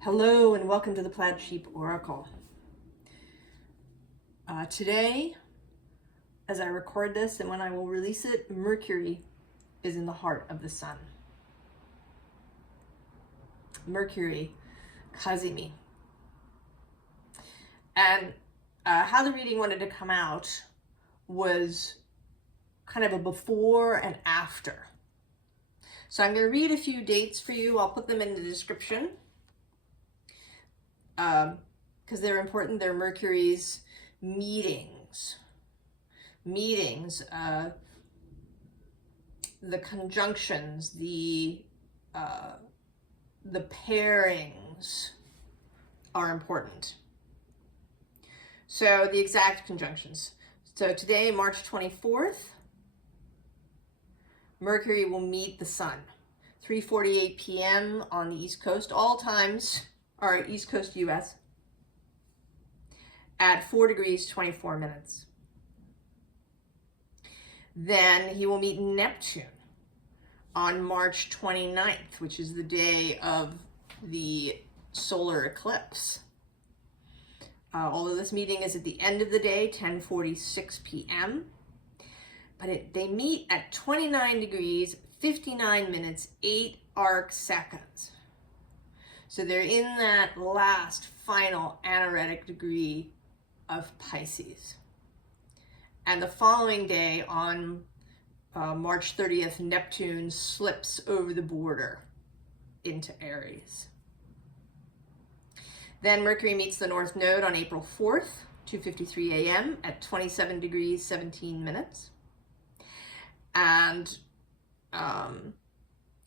Hello and welcome to the Plaid Sheep Oracle. Today, as I record this and when I will release it, Mercury is in the heart of the sun. Mercury, Kazimi. And how the reading wanted to come out was kind of a before and after. So I'm going to read a few dates for you. I'll put them in the description. Because they're important. They're Mercury's meetings, the conjunctions, the pairings are important. So the exact conjunctions. So today, March 24th, Mercury will meet the sun, 3:48 p.m. on the East Coast, all times are East Coast US, at 4 degrees 24 minutes. Then he will meet Neptune on March 29th, which is the day of the solar eclipse. Although this meeting is at the end of the day, 10:46 p.m., but they meet at 29 degrees, 59 minutes, 8 arc seconds. So they're in that last final anaretic degree of Pisces. And the following day, on March 30th, Neptune slips over the border into Aries. Then Mercury meets the North Node on April 4th, 2:53 a.m. at 27 degrees, 17 minutes. And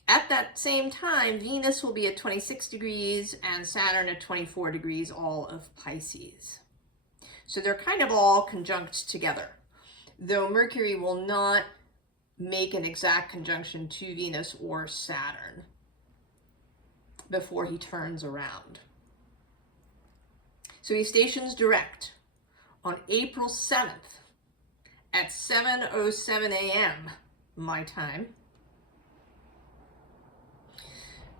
at that same time, Venus will be at 26 degrees and Saturn at 24 degrees, all of Pisces. So they're kind of all conjunct together, though Mercury will not make an exact conjunction to Venus or Saturn before he turns around. So he stations direct on April 7th at 7:07 a.m. my time,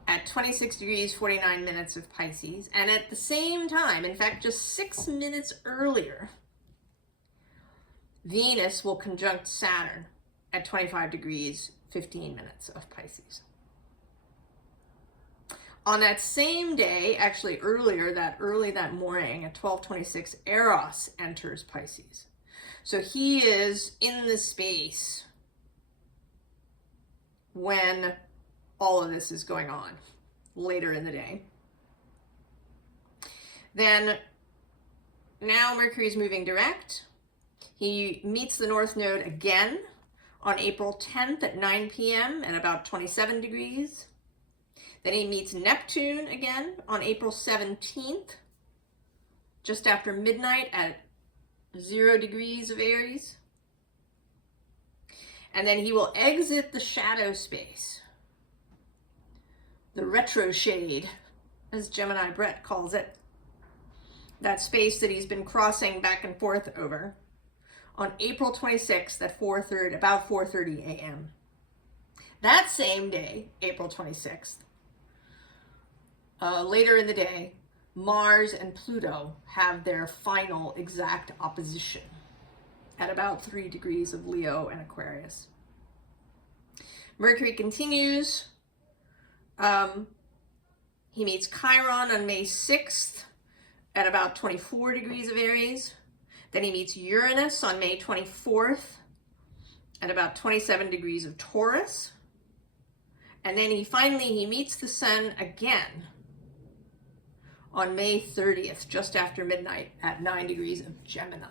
at 26 degrees, 49 minutes of Pisces. And at the same time, in fact, just 6 minutes earlier, Venus will conjunct Saturn at 25 degrees, 15 minutes of Pisces. On that same day, actually early that morning at 12:26, Eros enters Pisces. So he is in the space when all of this is going on later in the day. Then now Mercury's moving direct. He meets the North Node again on April 10th at 9 p.m. at about 27 degrees. Then he meets Neptune again on April 17th, just after midnight at 0 degrees of Aries. And then he will exit the shadow space, the retro shade, as Gemini Brett calls it, that space that he's been crossing back and forth over, on April 26th at about 4:30 a.m. That same day, April 26th, later in the day, Mars and Pluto have their final exact opposition at about 3 degrees of Leo and Aquarius. Mercury continues. He meets Chiron on May 6th at about 24 degrees of Aries. Then he meets Uranus on May 24th at about 27 degrees of Taurus. And then he meets the sun again on May 30th, just after midnight, at 9 degrees of Gemini.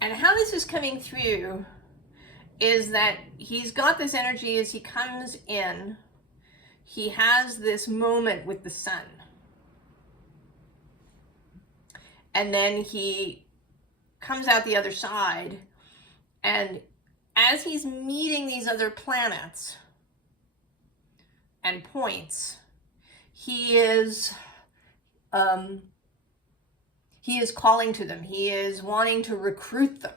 And how this is coming through is that he's got this energy as he comes in. He has this moment with the sun. And then he comes out the other side. And as he's meeting these other planets and points, he is calling to them. He is wanting to recruit them.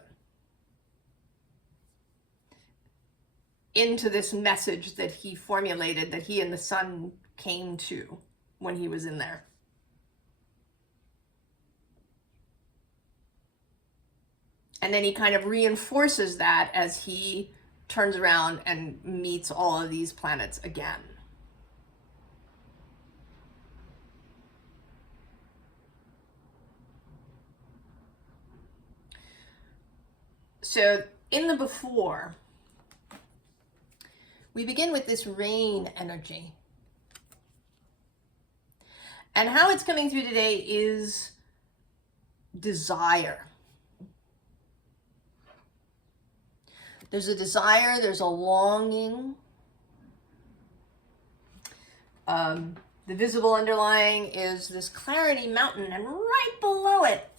into this message that he formulated, that he and the sun came to when he was in there. And then he kind of reinforces that as he turns around and meets all of these planets again. So in the before, we begin with this rain energy. And how it's coming through today is desire. There's a desire, there's a longing. The visible underlying is this Clarity Mountain, and right below it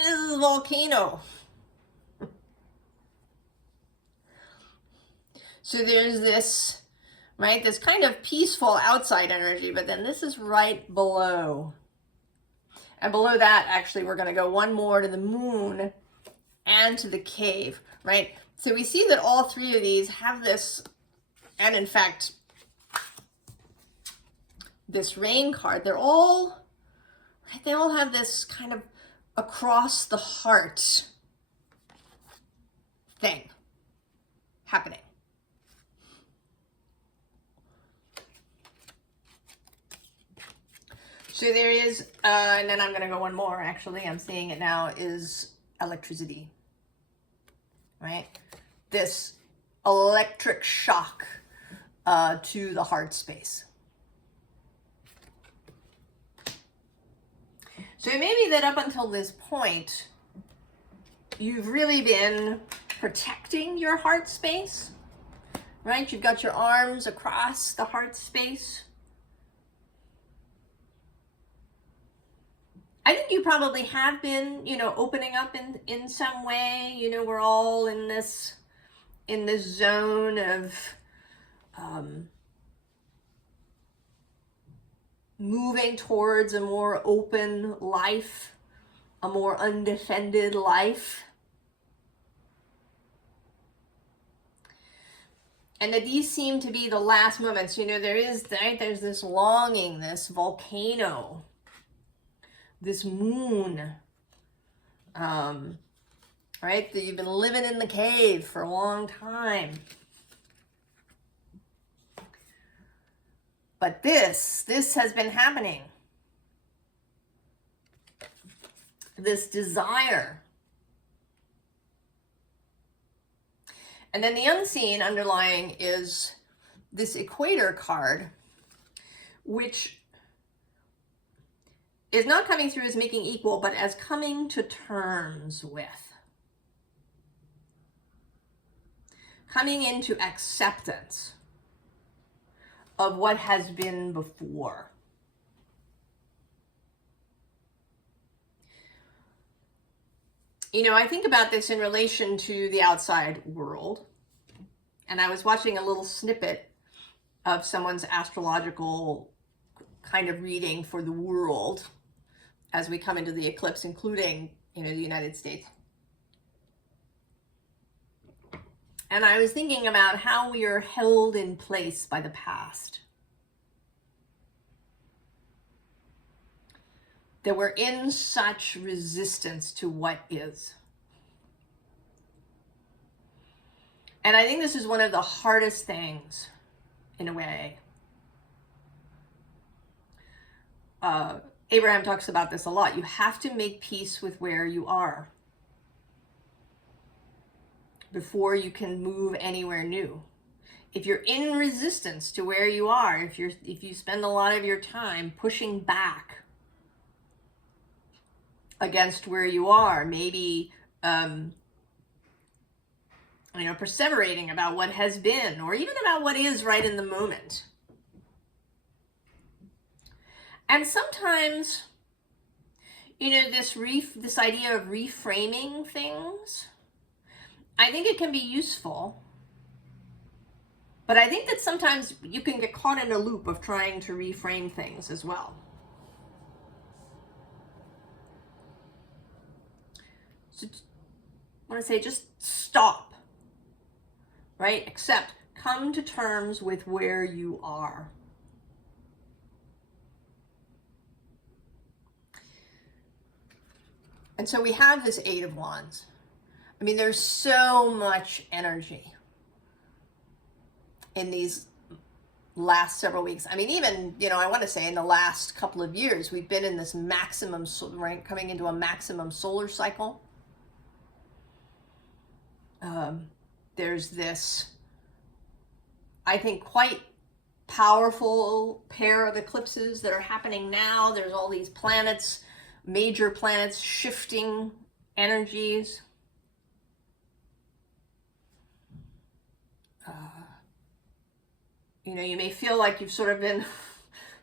is a volcano. So there's this, right, this kind of peaceful outside energy, but then this is right below. And below that, actually, we're going to go one more to the moon and to the cave, right? So we see that all three of these have this, and in fact, this rain card, they're all, right, they all have this kind of across the heart thing happening. So there is, and then I'm going to go one more, actually, I'm seeing it now, is electricity, right? This electric shock to the heart space. So it may be that up until this point, you've really been protecting your heart space, right? You've got your arms across the heart space. I think you probably have been, you know, opening up in some way. You know, we're all in this zone of moving towards a more open life, a more undefended life. And that these seem to be the last moments. You know, there's this longing, this volcano, this moon, right? That you've been living in the cave for a long time. But this has been happening. This desire. And then the unseen underlying is this equator card, which is not coming through as making equal, but as coming to terms with. Coming into acceptance of what has been before. You know, I think about this in relation to the outside world. And I was watching a little snippet of someone's astrological kind of reading for the world as we come into the eclipse, including, you know, the United States. And I was thinking about how we are held in place by the past. That we're in such resistance to what is. And I think this is one of the hardest things, in a way. Abraham talks about this a lot. You have to make peace with where you are before you can move anywhere new. If you're in resistance to where you are, if you spend a lot of your time pushing back against where you are, maybe you know, perseverating about what has been, or even about what is right in the moment. And sometimes, you know, this idea of reframing things, I think it can be useful. But I think that sometimes you can get caught in a loop of trying to reframe things as well. So I want to say, just stop, right? Accept, come to terms with where you are. And so we have this Eight of Wands. I mean, there's so much energy in these last several weeks. I mean, even, you know, I want to say in the last couple of years, we've been in this maximum, right, coming into a maximum solar cycle. There's this, I think, quite powerful pair of eclipses that are happening now. There's all these planets, major planets, shifting energies. You know, you may feel like you've sort of been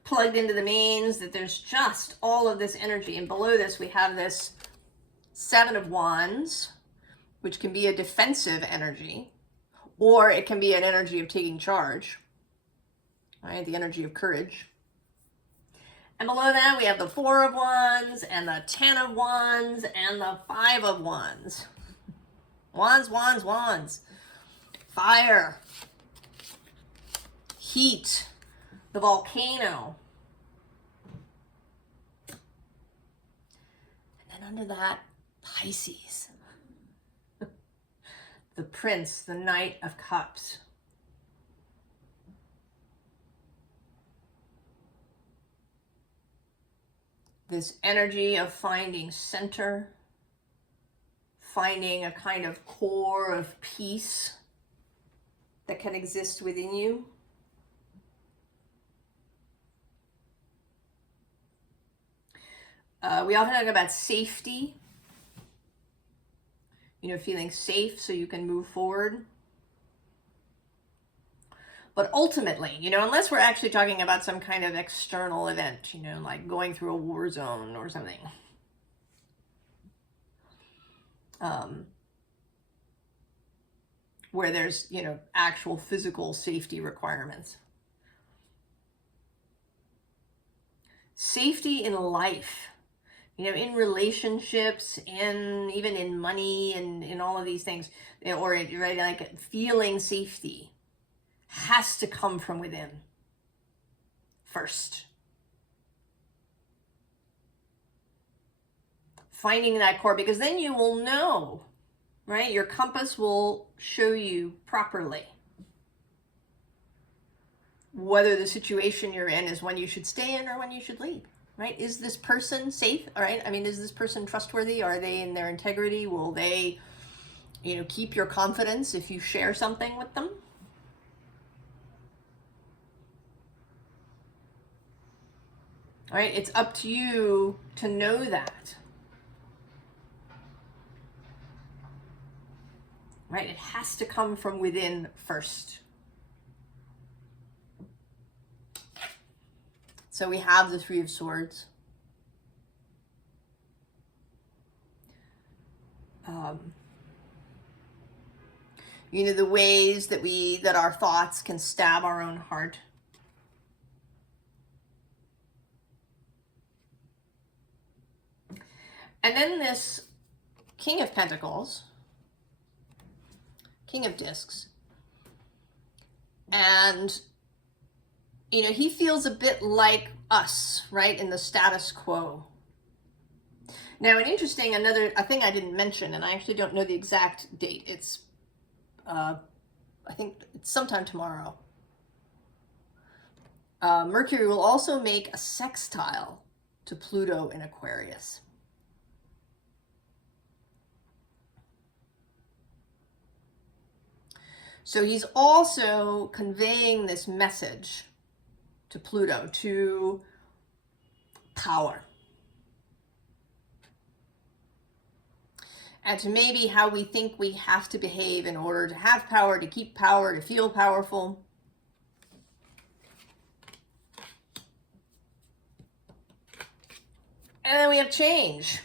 plugged into the mains, that there's just all of this energy. And below this, we have this Seven of Wands, which can be a defensive energy, or it can be an energy of taking charge, right? The energy of courage. And below that, we have the Four of Wands, and the Ten of Wands, and the Five of Wands. Wands, wands, wands. Fire. Heat. The volcano. And then under that, Pisces. The Prince, the Knight of Cups. This energy of finding center, finding a kind of core of peace that can exist within you. We often talk about safety, you know, feeling safe so you can move forward. But ultimately, you know, unless we're actually talking about some kind of external event, you know, like going through a war zone or something, where there's, you know, actual physical safety requirements. Safety in life, you know, in relationships, in even in money, and in all of these things, or right, like feeling safety has to come from within first. Finding that core, because then you will know, right? Your compass will show you properly whether the situation you're in is one you should stay in or one you should leave, right? Is this person safe? All right. I mean, is this person trustworthy? Are they in their integrity? Will they, you know, keep your confidence if you share something with them? All right. It's up to you to know that. Right? It has to come from within first. So we have the Three of Swords. You know, the ways that our thoughts can stab our own heart. And then this King of Pentacles, King of Discs, and you know, he feels a bit like us, right, in the status quo. Now, an interesting, a thing I didn't mention, and I actually don't know the exact date. It's, I think it's sometime tomorrow. Mercury will also make a sextile to Pluto in Aquarius. So he's also conveying this message to Pluto, to power. And to maybe how we think we have to behave in order to have power, to keep power, to feel powerful. And then we have change.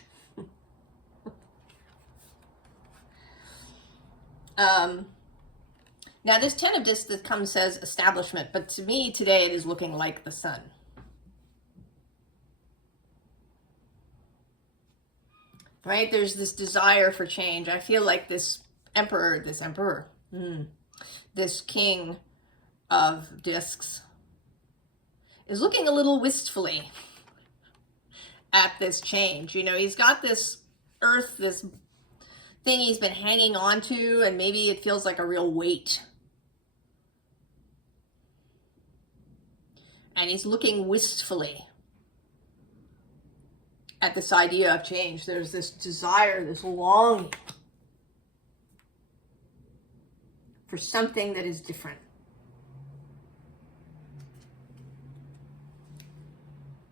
Now this Ten of Discs that comes says establishment, but to me today it is looking like the sun. Right? There's this desire for change. I feel like this emperor, this king of discs, is looking a little wistfully at this change. You know, he's got this earth, this thing he's been hanging on to, and maybe it feels like a real weight. And he's looking wistfully at this idea of change. There's this desire, this longing for something that is different.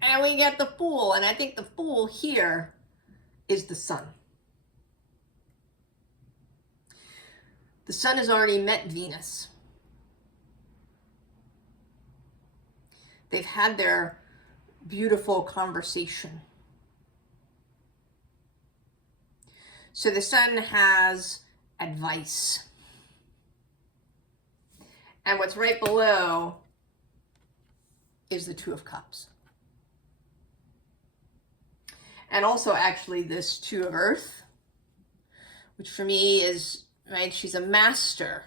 And we get the Fool, and I think the Fool here is the Sun. The Sun has already met Venus. They've had their beautiful conversation. So the Sun has advice. And what's right below is the Two of Cups. And also actually this Two of Earth, which for me is, right, she's a master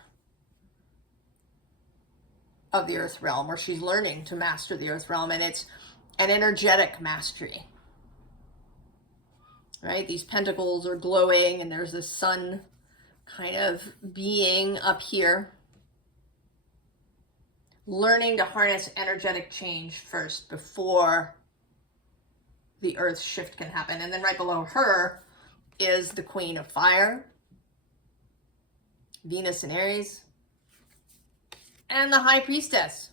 of the Earth realm, or she's learning to master the Earth realm, and it's an energetic mastery. Right? These pentacles are glowing, and there's this sun kind of being up here. Learning to harness energetic change first before the earth shift can happen. And then right below her is the Queen of Fire, Venus and Aries, and the High Priestess.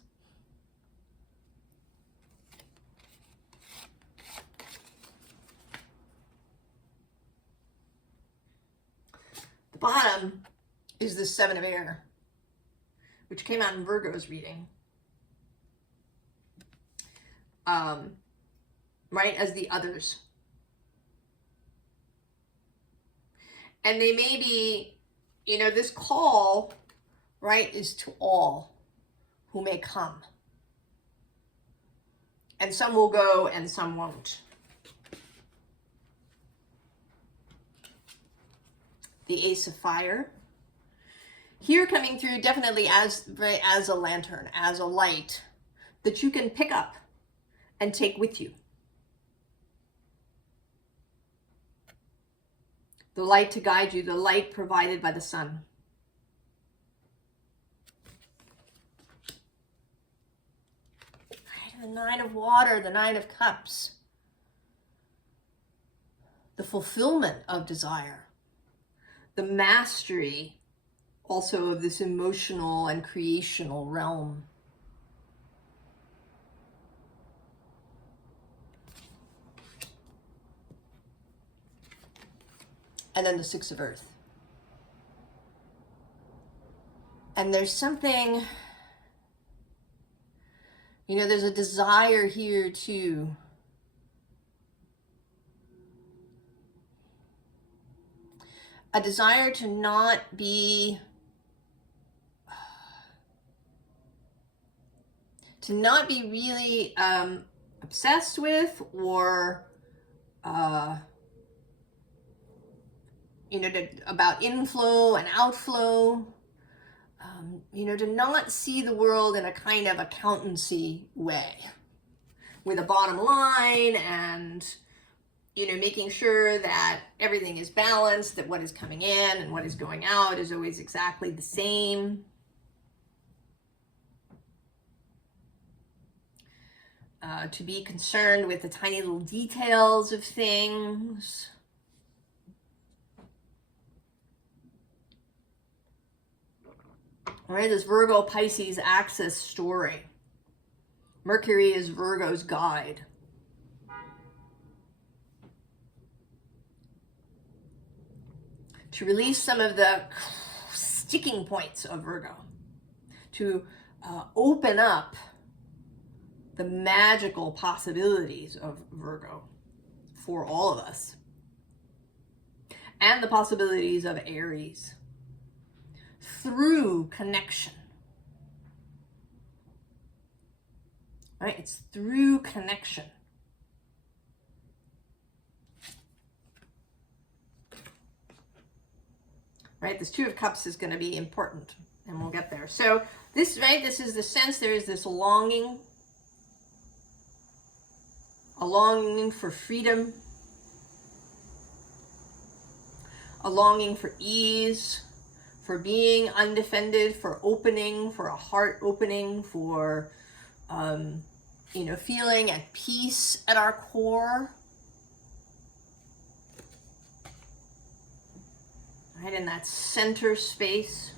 The bottom is the Seven of Air, which came out in Virgo's reading. Right, as the others. And they may be, you know, this call, right, is to all who may come. And some will go and some won't. The Ace of Fire. Here coming through definitely as, right, as a lantern, as a light that you can pick up and take with you. The light to guide you, the light provided by the sun. The Nine of Water, the Nine of Cups. The fulfillment of desire. The mastery also of this emotional and creational realm. And then the Six of Earth. And there's something, you know, there's a desire here too. A desire to not be, really obsessed with or, you know, about inflow and outflow. You know, to not see the world in a kind of accountancy way with a bottom line and, you know, making sure that everything is balanced, that what is coming in and what is going out is always exactly the same. To be concerned with the tiny little details of things. All right, this Virgo Pisces axis story. Mercury is Virgo's guide. To release some of the sticking points of Virgo. To open up the magical possibilities of Virgo for all of us. And the possibilities of Aries. Through connection. Right? It's through connection. right? This Two of Cups is going to be important, and we'll get there. So this, right, this is the sense there is this longing, a longing for freedom, a longing for ease, for being undefended, for opening, for a heart opening, for, you know, feeling at peace at our core. Right, in that center space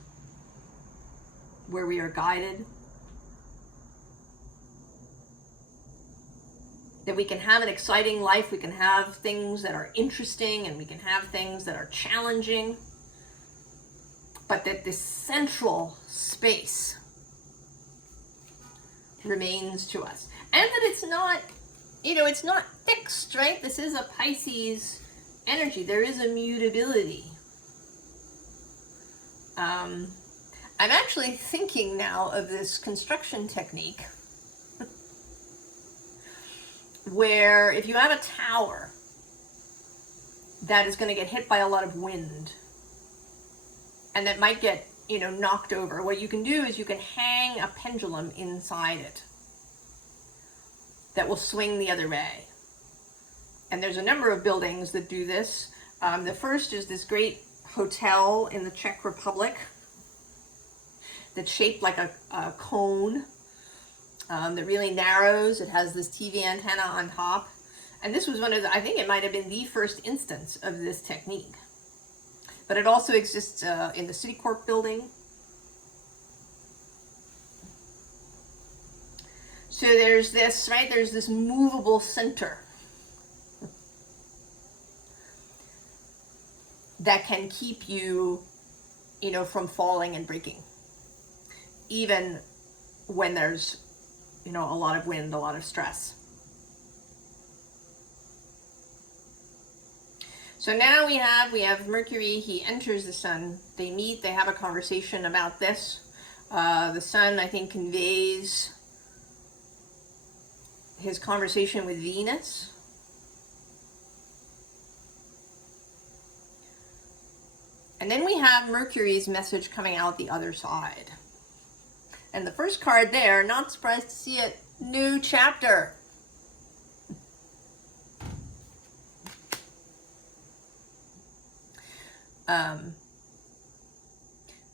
where we are guided. That we can have an exciting life, we can have things that are interesting, and we can have things that are challenging. But that this central space remains to us. And that it's not, you know, it's not fixed, right? This is a Pisces energy. There is a mutability. I'm actually thinking now of this construction technique where if you have a tower that is going to get hit by a lot of wind and that might get, you know, knocked over, what you can do is you can hang a pendulum inside it that will swing the other way. And there's a number of buildings that do this. The first is this great hotel in the Czech Republic that's shaped like a cone that really narrows. It has this TV antenna on top. And this was one of the, I think it might have been the first instance of this technique. But it also exists in the Citicorp building. So there's this, right, there's this movable center that can keep you, you know, from falling and breaking. Even when there's, you know, a lot of wind, a lot of stress. So now we have Mercury, he enters the sun, they meet, they have a conversation about this. The sun, I think, conveys his conversation with Venus. And then we have Mercury's message coming out the other side. And the first card there, not surprised to see it, new chapter.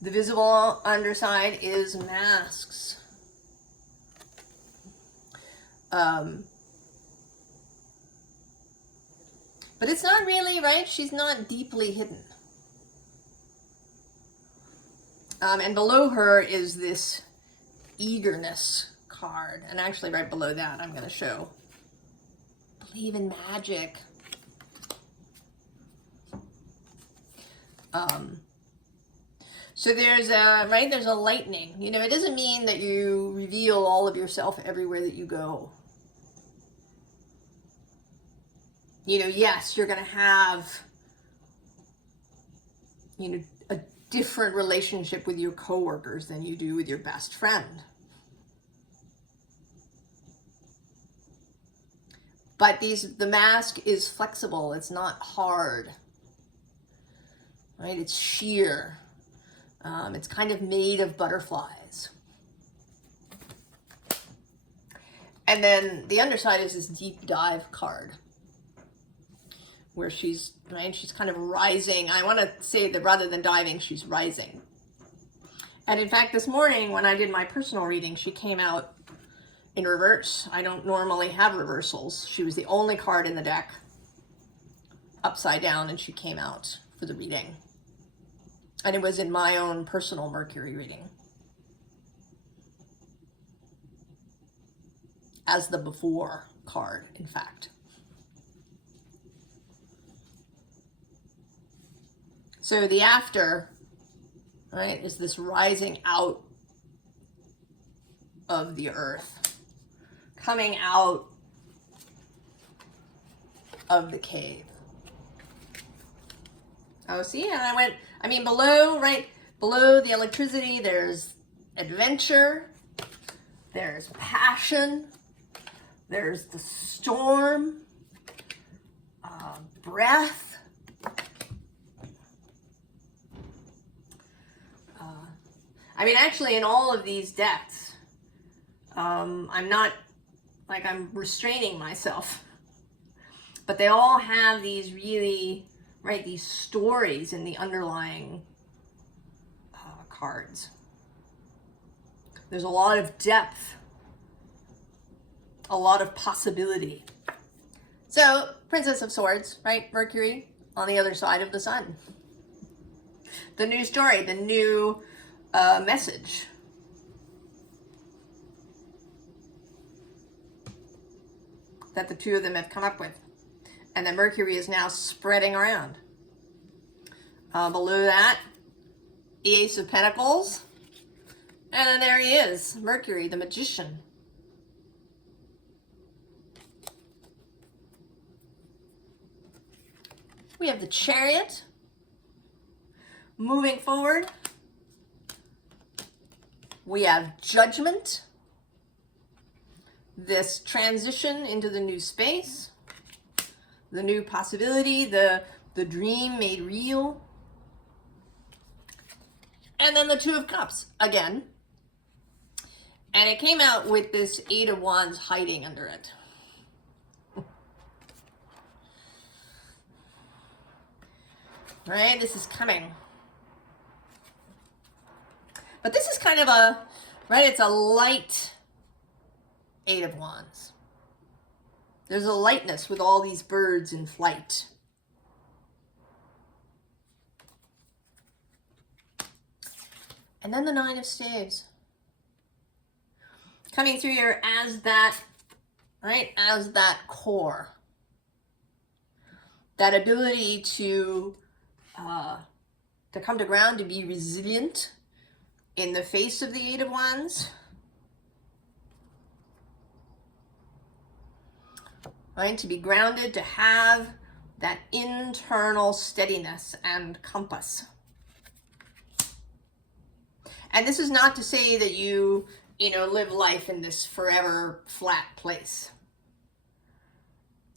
The visible underside is masks. But it's not really, right? She's not deeply hidden. And below her is this eagerness card. And actually right below that, I'm going to show believe in magic. So there's a, right, there's a lightning. You know, it doesn't mean that you reveal all of yourself everywhere that you go. You know, yes, you're going to have, you know, a different relationship with your coworkers than you do with your best friend. But the mask is flexible. It's not hard. Right? It's sheer. It's kind of made of butterflies. And then the underside is this deep dive card where she's, right, she's kind of rising. I want to say that rather than diving, she's rising. And in fact, this morning when I did my personal reading, she came out in reverse. I don't normally have reversals. She was the only card in the deck upside down, and she came out for the reading. And it was in my own personal Mercury reading. As the before card, in fact. So the after, right, is this rising out of the earth, coming out of the cave. Oh, see, and I went, I mean, below, right, below the electricity, there's adventure, there's passion, there's the storm, breath, I mean, actually, in all of these decks, I'm not, like, I'm restraining myself. But they all have these really, right, these stories in the underlying cards. There's a lot of depth, a lot of possibility. So, Princess of Swords, right? Mercury on the other side of the sun. The new story, the new message. That the two of them have come up with. And then Mercury is now spreading around. Below that, the Ace of Pentacles. And then there he is, Mercury, the magician. We have the Chariot. Moving forward. We have Judgment. This transition into the new space. The new possibility, the dream made real. And then the Two of Cups again. And it came out with this Eight of Wands hiding under it. Right? This is coming. But this is kind of a, right? It's a light Eight of Wands. There's a lightness with all these birds in flight. And then the Nine of Staves. Coming through here as that, right, as that core. That ability to come to ground, to be resilient in the face of the Eight of Wands. Right, to be grounded, to have that internal steadiness and compass. And this is not to say that you live life in this forever flat place.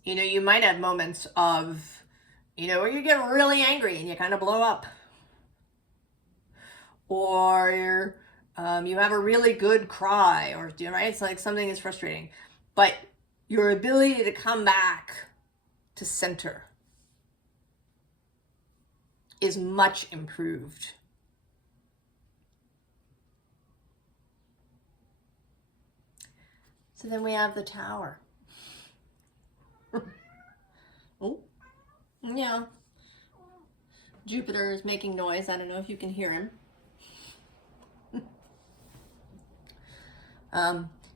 You might have moments of, where you get really angry and you kind of blow up. Or you have a really good cry, or, right? It's like something is frustrating. But your ability to come back to center is much improved. So then we have the Tower. Oh, yeah. Jupiter is making noise. I don't know if you can hear him.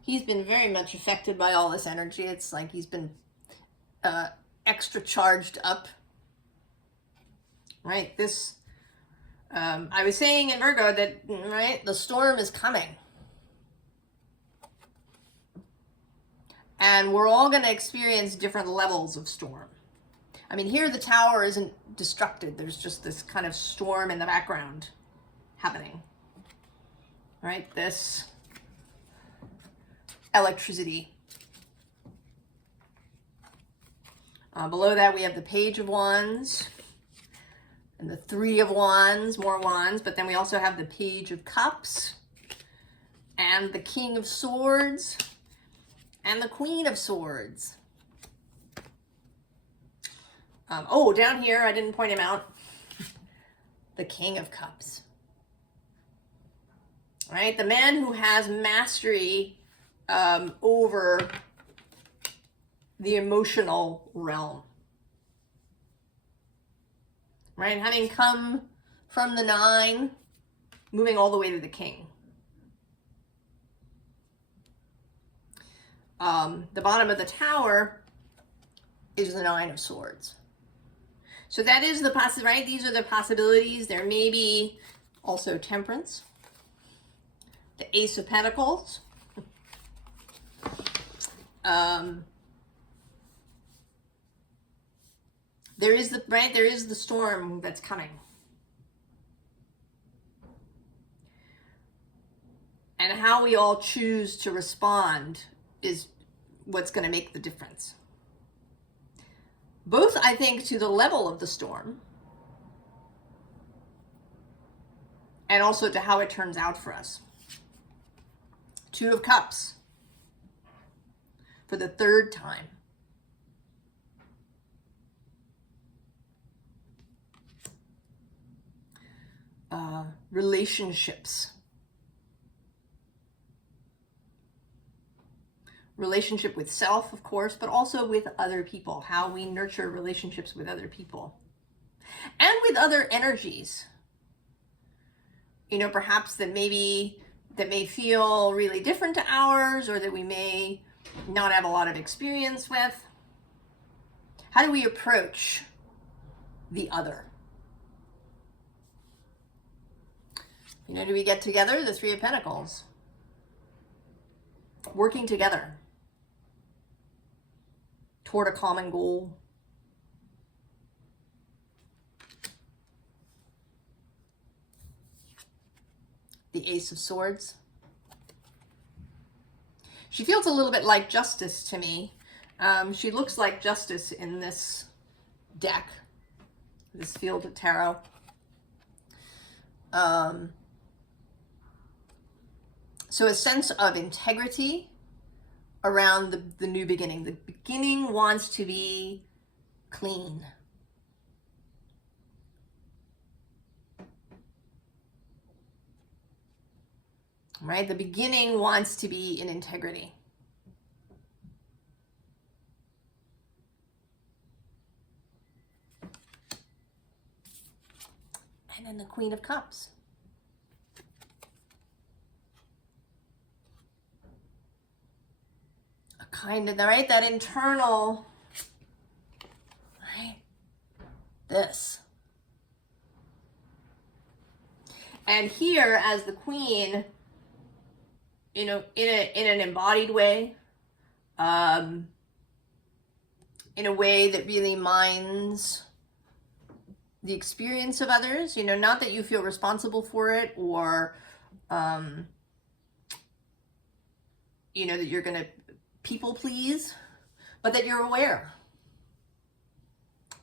He's been very much affected by all this energy. It's like he's been extra charged up. Right? This, I was saying in Virgo that, right, the storm is coming. And we're all going to experience different levels of storm. I mean, here the Tower isn't destructed. There's just this kind of storm in the background happening. Right? This electricity. Below that, we have the Page of Wands and the Three of Wands, more wands. But then we also have the Page of Cups and the King of Swords and the Queen of Swords. Down here, I didn't point him out. The King of Cups. Right? The man who has mastery over the emotional realm. Right? Having come from the Nine, moving all the way to the King. The bottom of the Tower is the Nine of Swords. So that is the possibility, right? These are the possibilities. There may be also Temperance. The Ace of Pentacles. There is the storm that's coming. And how we all choose to respond is what's going to make the difference. Both, I think, to the level of the storm and also to how it turns out for us. Two of Cups for the third time. Relationships. Relationship with self, of course, but also with other people. How we nurture relationships with other people. And with other energies. You know, perhaps that may feel really different to ours, or that we may not have a lot of experience with. How do we approach the other? You know, do we get together? The Three of Pentacles. Working together toward a common goal. The Ace of Swords. She feels a little bit like Justice to me. She looks like Justice in this deck, this field of tarot. So a sense of integrity around the new beginning. The beginning wants to be clean. Right? The beginning wants to be in integrity. And then the Queen of Cups. A kind of, right? That internal, right? This. And here, as the Queen, you know, in an embodied way, in a way that really minds the experience of others, you know, not that you feel responsible for it, or, you know, that you're going to people please, but that you're aware,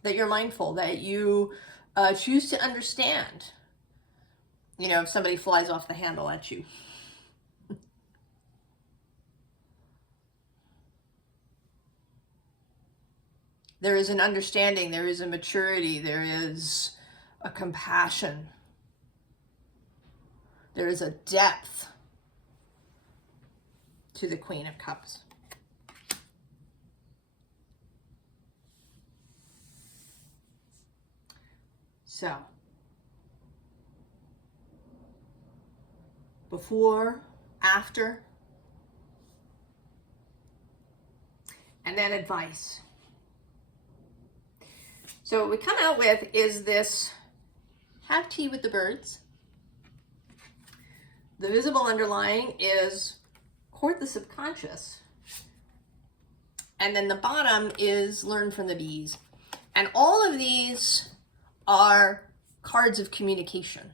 that you're mindful, that you choose to understand, you know, if somebody flies off the handle at you. There is an understanding, there is a maturity, there is a compassion, there is a depth to the Queen of Cups. So, before, after, and then advice. So what we come out with is this: have tea with the birds. The visible underlying is court the subconscious. And then the bottom is learn from the bees. And all of these are cards of communication.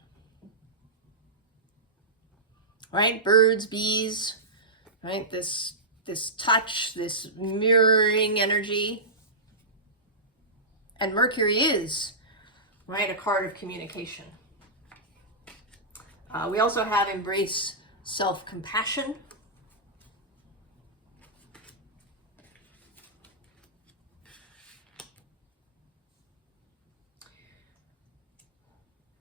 Right? Birds, bees, right? This touch, this mirroring energy. And Mercury is, right, a card of communication. We also have embrace self-compassion.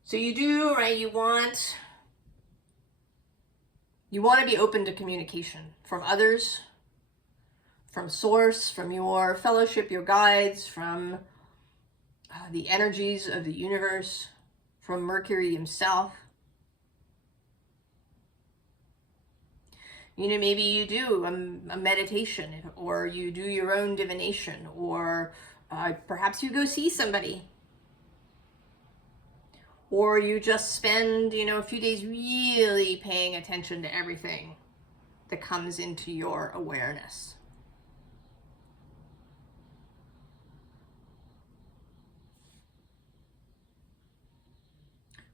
So you do, right, you want to be open to communication from others, from source, from your fellowship, your guides, from the energies of the universe, from Mercury himself. You know, maybe you do a meditation, or you do your own divination, or perhaps you go see somebody. Or you just spend, you know, a few days really paying attention to everything that comes into your awareness.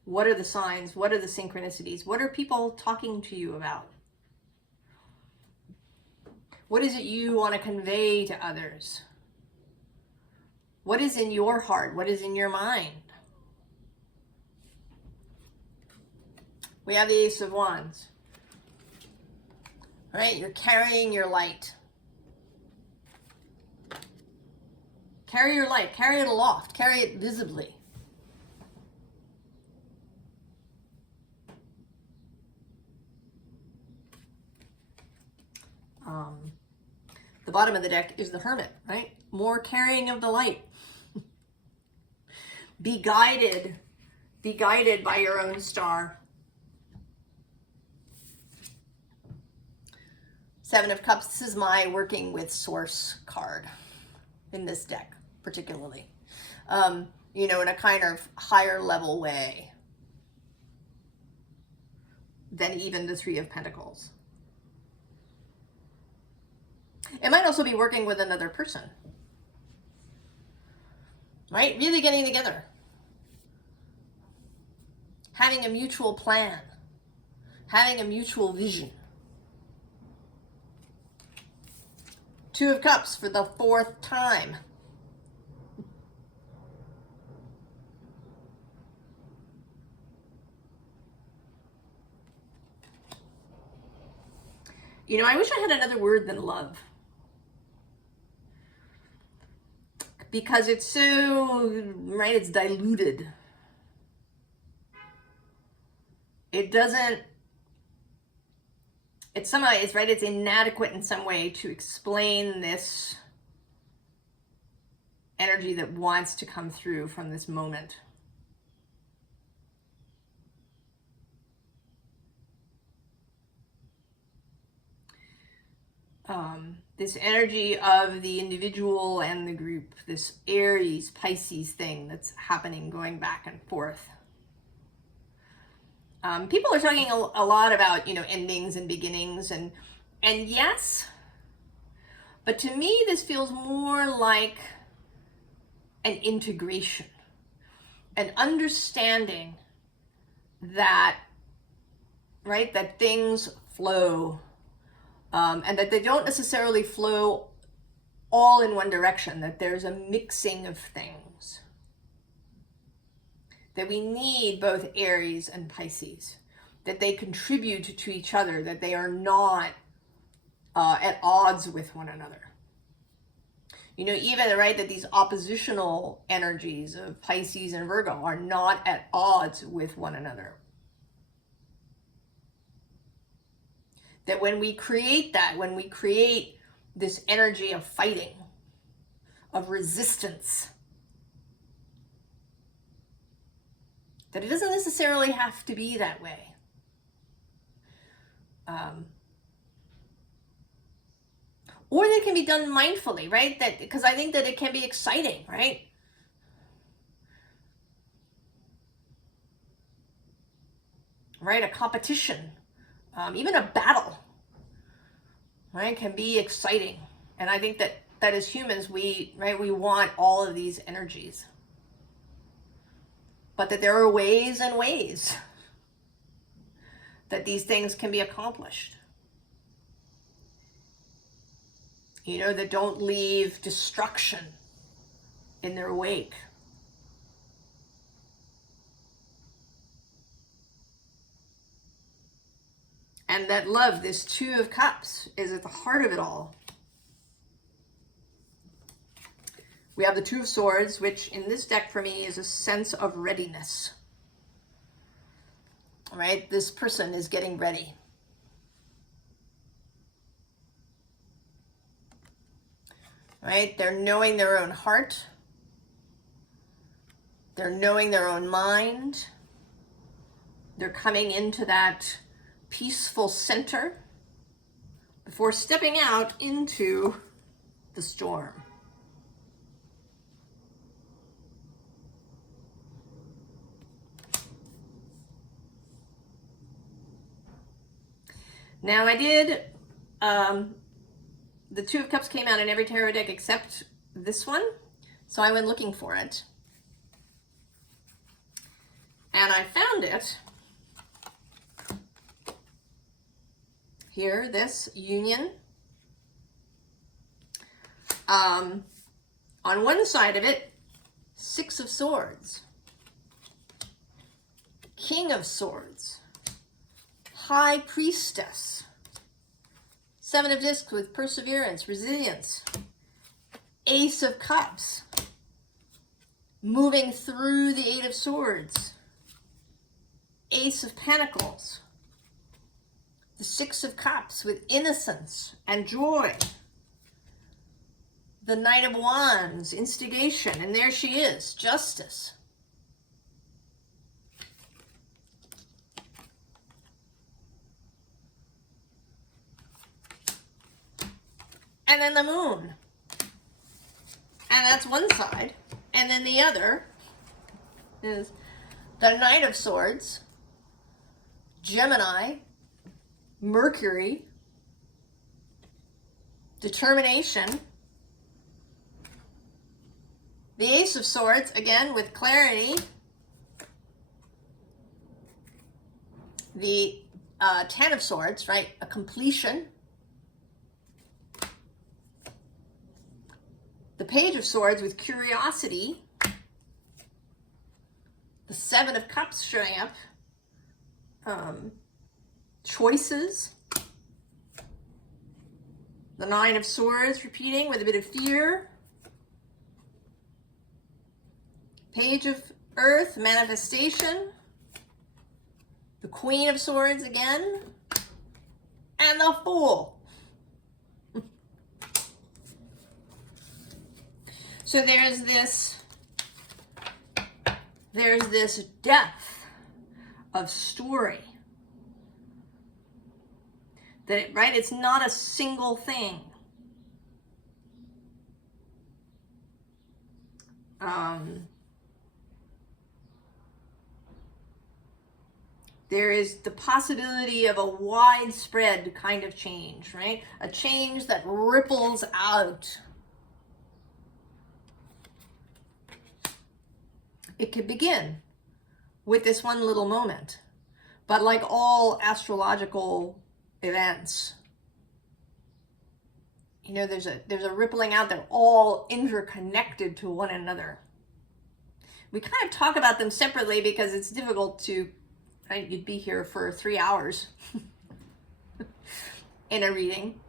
What are the signs? What are the synchronicities? What are people talking to you about? What is it you want to convey to others? What is in your heart? What is in your mind? We have the Ace of Wands. Right? You're carrying your light. Carry your light. Carry it aloft. Carry it visibly. The bottom of the deck is the Hermit, right? More carrying of the light. Be guided by your own star. Seven of Cups, this is my working with source card in this deck, particularly. You know, in a kind of higher level way than even the Three of Pentacles. It might also be working with another person, right? Really getting together. Having a mutual plan. Having a mutual vision. Two of Cups for the 4th time. You know, I wish I had another word than love. Because it's so, right, it's diluted. It doesn't, it's somehow, it's right, it's inadequate in some way to explain this energy that wants to come through from this moment. This energy of the individual and the group, this Aries, Pisces thing that's happening, going back and forth. People are talking a lot about, you know, endings and beginnings, and yes, but to me this feels more like an integration, an understanding that, right, that things flow. And that they don't necessarily flow all in one direction, that there's a mixing of things. That we need both Aries and Pisces, that they contribute to each other, that they are not at odds with one another. You know, even, right, that these oppositional energies of Pisces and Virgo are not at odds with one another. That when we create that, when we create this energy of fighting, of resistance, that it doesn't necessarily have to be that way. Or they can be done mindfully, right? That, because I think that it can be exciting, right? Right, a competition. Even a battle, right, can be exciting. And I think that as humans, we want all of these energies. But that there are ways and ways that these things can be accomplished. You know, that don't leave destruction in their wake. And that love, this Two of Cups, is at the heart of it all. We have the Two of Swords, which in this deck for me is a sense of readiness. All right, this person is getting ready. Right, they're knowing their own heart. They're knowing their own mind. They're coming into that peaceful center before stepping out into the storm. Now I did, the Two of Cups came out in every tarot deck except this one, so I went looking for it. And I found it here, this union. On one side of it, Six of Swords, King of Swords, High Priestess. Seven of Discs with perseverance, resilience. Ace of Cups. Moving through the Eight of Swords. Ace of Pentacles. The Six of Cups with innocence and joy. The Knight of Wands, instigation, and there she is, Justice. And then the Moon. And that's one side. And then the other is the Knight of Swords, Gemini, Mercury, determination, the Ace of Swords, again with clarity, the Ten of Swords, right, a completion, the Page of Swords with curiosity, the Seven of Cups showing up, choices, the Nine of Swords repeating with a bit of fear, Page of Earth, manifestation, the Queen of Swords again, and the Fool. So there's this depth of story that, right, it's not a single thing. There is the possibility of a widespread kind of change, right? A change that ripples out. It could begin with this one little moment, but like all astrological events, you know, there's a rippling out. They're all interconnected to one another. We kind of talk about them separately because it's difficult to, right? You'd be here for 3 hours in a reading.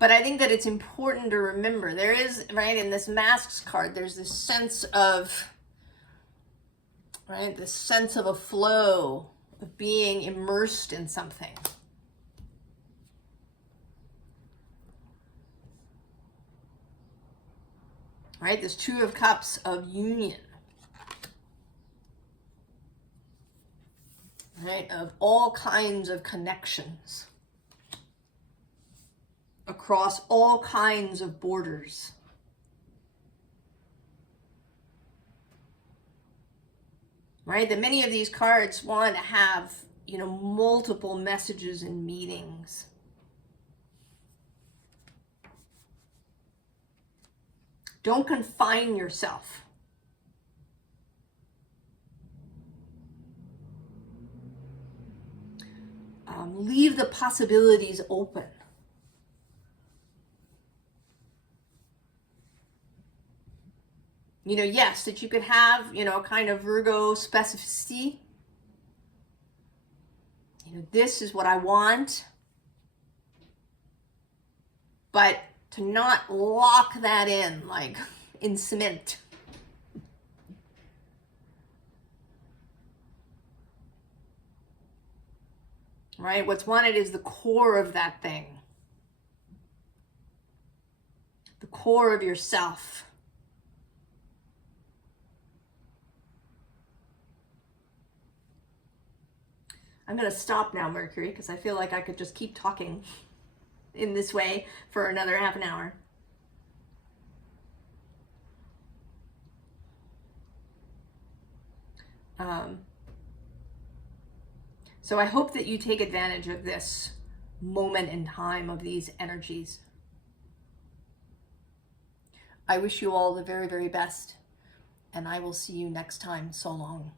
But I think that it's important to remember, there is, right, in this Masks card, there's this sense of, right, this sense of a flow, of being immersed in something. Right, this Two of Cups of union. Right, of all kinds of connections. Across all kinds of borders. Right? That many of these cards want to have, you know, multiple messages and meanings. Don't confine yourself. Leave the possibilities open. You know, yes, that you could have, you know, kind of Virgo specificity. You know, this is what I want. But to not lock that in, like in cement. Right? What's wanted is the core of that thing. The core of yourself. I'm going to stop now, Mercury, because I feel like I could just keep talking in this way for another half an hour. So I hope that you take advantage of this moment in time, of these energies. I wish you all the very, very best, and I will see you next time. So long.